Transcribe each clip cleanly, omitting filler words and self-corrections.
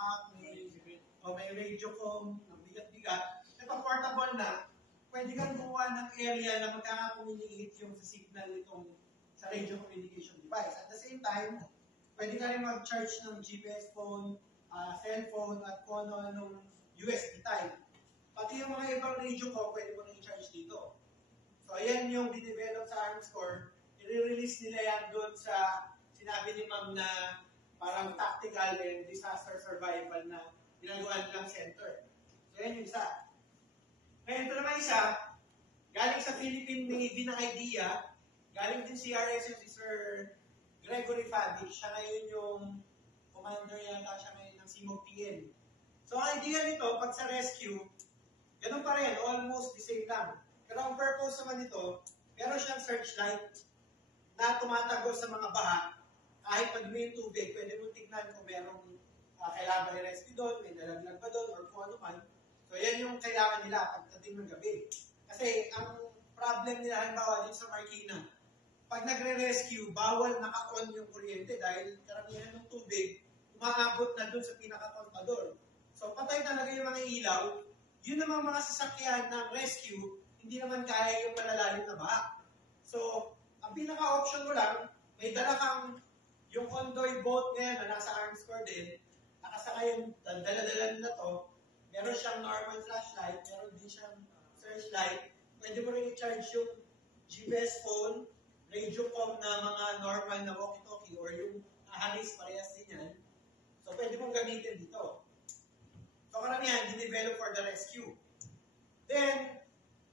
backpack, may radio com, ng bigat-bigat, portable na, pwede kang gumawa ng area na magkaka-communicate yung sa signal nitong sa radio communication device. At the same time, pwede ka rin mag-charge ng GPS phone, cellphone, at kung ano USB type. Pati yung mga ibang radio ko, pwede mo na i-charge dito. So, ayan yung dinevelop sa ArmScore. I-release nila yan doon sa sinabi ni Ma'am na parang tactical and disaster survival na ginagawa nilang center. So, yan yung isa. Ngayon, ito naman isa, galing sa Philippine Navy na idea, galing din CRS yung si Sir Gregory Fabic. Siya ngayon yung commander yata siya ngayon ng CMOG PN. So, ang idea nito, pag sa rescue, ganun pa rin, almost the same lang. Pero ang purpose naman nito, meron siyang searchlight na tumatagos sa mga baha. Kahit pag may tubig, pwede mo tignan kung merong kailangan i-rescue doon, may nalaglag ba doon, or kung ano man. So, yan yung kailangan nila pagdating ng gabi. Kasi, ang problem nila, halimbawa din sa Marikina, pag nagre-rescue, bawal naka-on yung kuryente dahil karamihan ng tubig, umaabot na doon sa pinaka-contador. So, patay talaga yung mga ilaw. Yun namang mga sasakyan ng rescue, hindi naman kaya yung malalalim na baha. So, ang pinaka-option mo lang, may dala kang yung Ondoy boat ngayon na nasa ArmScore din, nakasakay yung dala-dala na to, meron siyang normal flashlight, meron din siyang searchlight, pwede mo rin i-charge yung GPS phone, radio com na mga normal na walkie-talkie or yung Harris, parehas din yan. So, pwede mong gamitin dito. So, karamihan, dinevelop for the rescue. Then,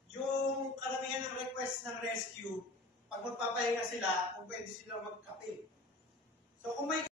yung karamihan ng request ng rescue, pag magpapahinga sila, kung pwede silang magkape. So, kung may